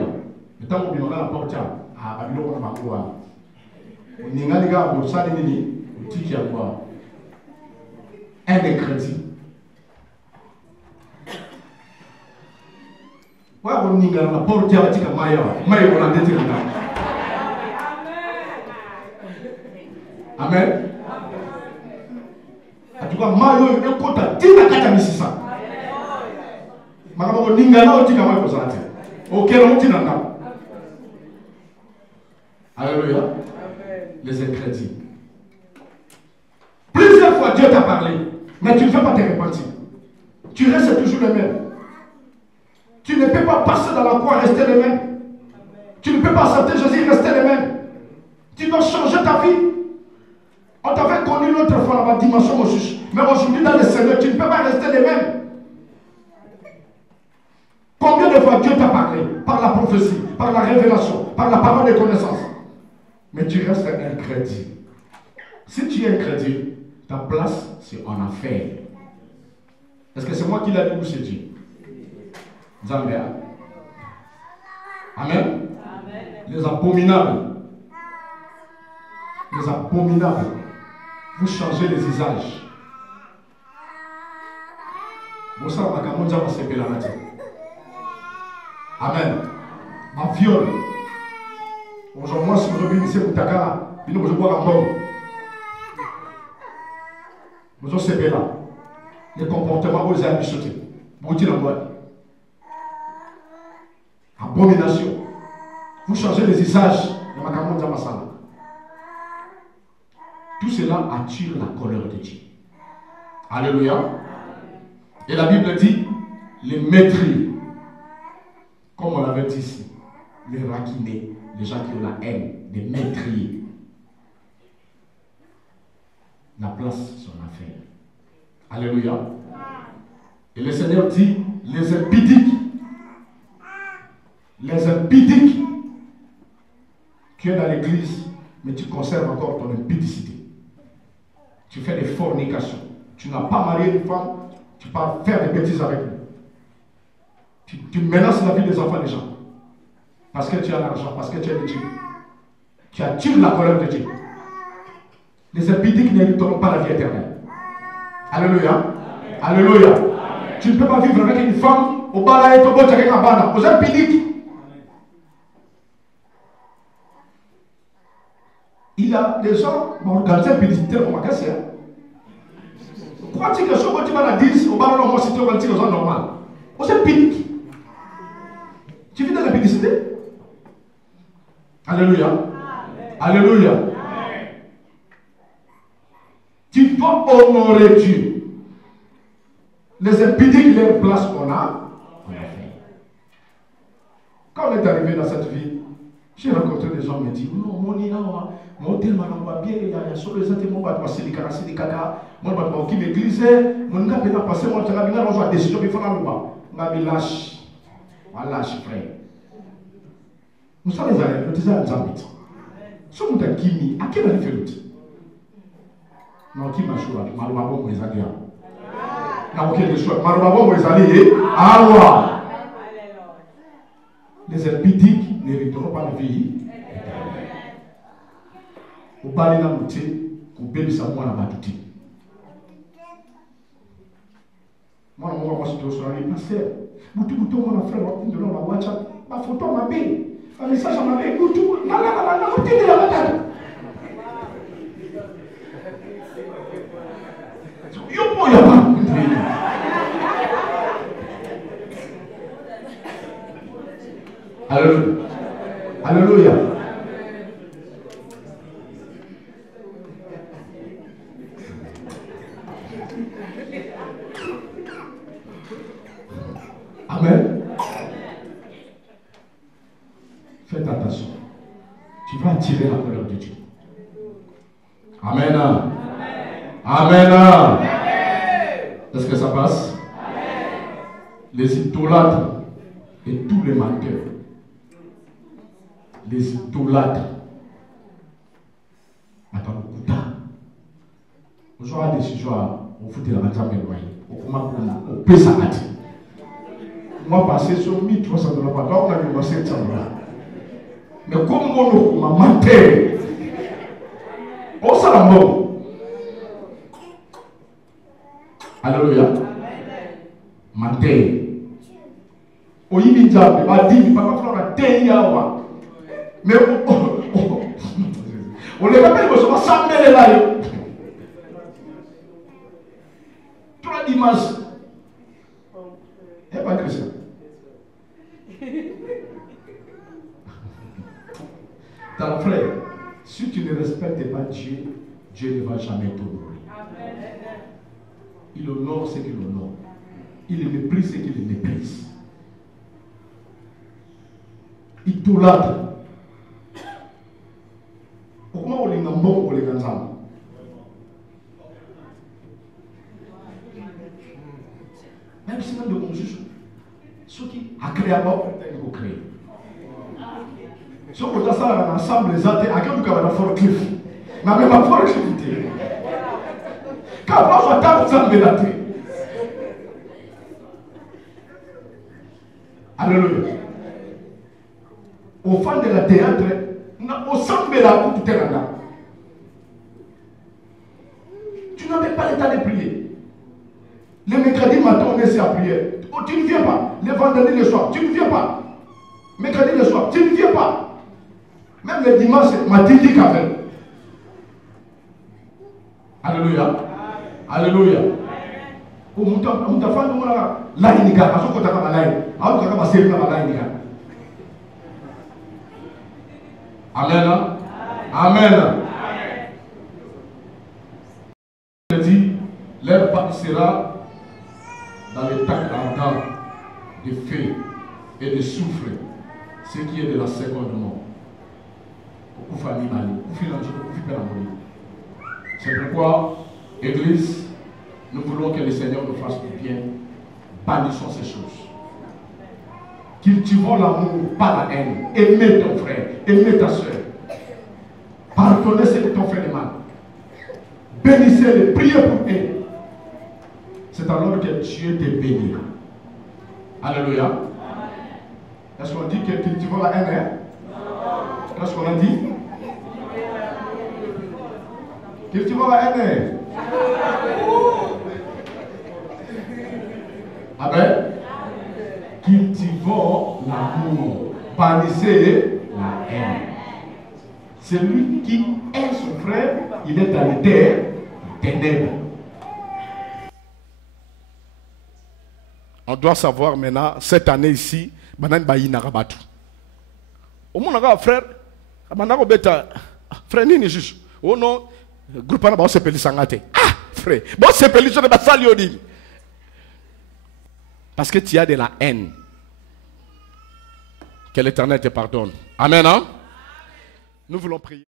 Meta mo binoga la porta. Ah, babilo ko na makwa. Ninga ninga raba, sa nini, tiki ya kwa. Un incrédule. Ouais, on ninga la porta ya tika maya. Maya ko na ndete ninga. Amen. En tout cas, Mayo est content. Tina kata misisa. Makabo ninga na otika mwa kozate. Okelo mutina na. Alléluia. Les incrédules. Plusieurs fois Dieu t'a parlé, mais tu ne veux pas te repentir. Tu restes toujours le même. Tu ne peux pas passer dans la croix, rester le même. Tu ne peux pas accepter Jésus, rester le même. Tu dois changer ta vie. On t'avait connu l'autre fois dans la dimension au juge. Mais aujourd'hui, dans le Seigneur, tu ne peux pas rester les mêmes. Combien de fois Dieu t'a parlé? Par la prophétie, par la révélation, par la parole de connaissance. Mais tu restes incrédule. Si tu es incrédule, ta place, c'est en enfer. Est-ce que c'est moi qui l'ai dit ou c'est Dieu? Zambia. Amen. Les abominables. Les abominables. Vous changez les usages. Amen. Ma viol. Aujourd'hui, moi, si vous avez ici, vous avez dit, vous avez un bon. Vous avez là. Les comportements, vous avez acheté. Vous dites la boîte. Abomination. Vous changez les usages de ma caméra de Masala. Tout cela attire la colère de Dieu. Alléluia. Et la Bible dit, les maîtrises, comme on l'avait dit ici, les raquinés, les gens qui ont la haine, les maîtrises. La place, c'est en affaire. Alléluia. Et le Seigneur dit, les impudiques. Les impudiques. Tu es dans l'église, mais tu conserves encore ton impudicité. Tu fais des fornications. Tu n'as pas marié une femme, tu pars faire des bêtises avec lui. Tu menaces la vie des enfants des gens. Parce que tu as l'argent, parce que tu es de Dieu. Tu attires la colère de Dieu. Les impudiques n'hériteront pas la vie éternelle. Alléluia. Amen. Alléluia. Amen. Tu ne peux pas vivre avec une femme au bala et au bout avec un bana. Aux impudiques. Il y a des gens qui ont organisé un publicité pour ma casse. Pourquoi tu as dit que la 10 au ballon, moi, c'était aux gens normal. Aux impudiques. Tu vis dans la publicité? Alléluia. Amen. Alléluia. Amen. Tu dois honorer Dieu. Les impudiques, leur place qu'on a, on a fait. Quand on est arrivé dans cette ville, j'ai rencontré des gens qui me disent, non, mon ina, mon tel m'a bien, il y a sur les autres, mon va passer les caras, les caca, mon va passer l'église, mon gars peut passer, mon gars peut rejoindre des décisions, il faut la loi. On a mis lâche. On lâche, frère. Nous sommes les arrêts, nous disons à Zambit. Si on a Kimi, à quel année fait-il? Non, qui m'a choisi? Malheureusement, vous les allez. Non, ok, les choix. Malheureusement, vous les allez. Alors, les impudiques n'hériteront pas la vie obali na muté kobebisa mwana bato te. Mwana moko akositosona ni pasteur butu mwana frère wakundela na WhatsApp bafoto mabe bamessage mabe butu nalala otindela batata yo moya ba Alléluia. Alléluia. Amen. Faites attention. Tu vas attirer la colère de Dieu. Amen. Amen. Est-ce que ça passe? Les idolâtres et tous les menteurs. Les idolâtres. Attends, écoute. Aujourd'hui, la décision, on fout la matin, on peut s'arrêter. Moi, passer sur 1300 $, on a eu 700 $. Mais comme on m'a menté, on s'en a bon. Alléluia. Menté. On y dit, papa, mais on les rappelle que ça va s'emmener là. 3 dimanches. Et pas chrétien. Ton frère, si tu ne respectes pas Dieu, Dieu ne va jamais t'honorer. Il honore ce qu'il honore. Il méprise ce qu'il méprise. Idolâtre. Comment on les nomme pour les grands? Même si on de juge, ceux qui a créé à mort, ils ont créé. Ceux qui ont ça ensemble, les athées, à quel cas on a forcliff. Mais même pas forcliff. Quand on va faire ça, on va Alléluia. Au fond de la théâtre, au centre de la coupe de terrain. Tu n'avais pas le temps de prier. Le mercredi matin, on essaie à prier. Oh, tu ne viens pas. Le vendredi le soir, tu ne viens pas. Mercredi le soir, tu ne viens pas. Même le dimanche, Mathilde Kavel. Alléluia. Alléluia. Oh, mon enfant, nous avons l'aïnika. Parce qu'on a un laïn. Alors qu'on a un série dans l'aïnika. Amen. Amen. Il dit, leur part sera dans les tacs ardents de feu et de soufre, ce qui est de la seconde mort. C'est pourquoi, Église, nous voulons que le Seigneur nous fasse du bien. Bannissons ces choses. Cultivons l'amour, pas la haine. Aimez ton frère, aimez ta soeur. Pardonnez ceux qui t'ont fait le mal. Bénissez-les, priez pour eux. C'est alors que Dieu te bénira. Alléluia. Est-ce qu'on dit que cultivons la haine? Qu'est-ce qu'on a dit? Cultivons la haine. Amen. Cultivons l'amour. Bannissez la haine. Celui qui est son frère, il est dans les ténèbres. On doit savoir maintenant, cette année ici, au moins, frère, frère, ni juge. Oh non, groupe na se peli sangate. Ah, frère, bon se peli sur le basaliodi. Parce que tu as de la haine. Que l'Éternel te pardonne. Amen. Hein? Nous voulons prier.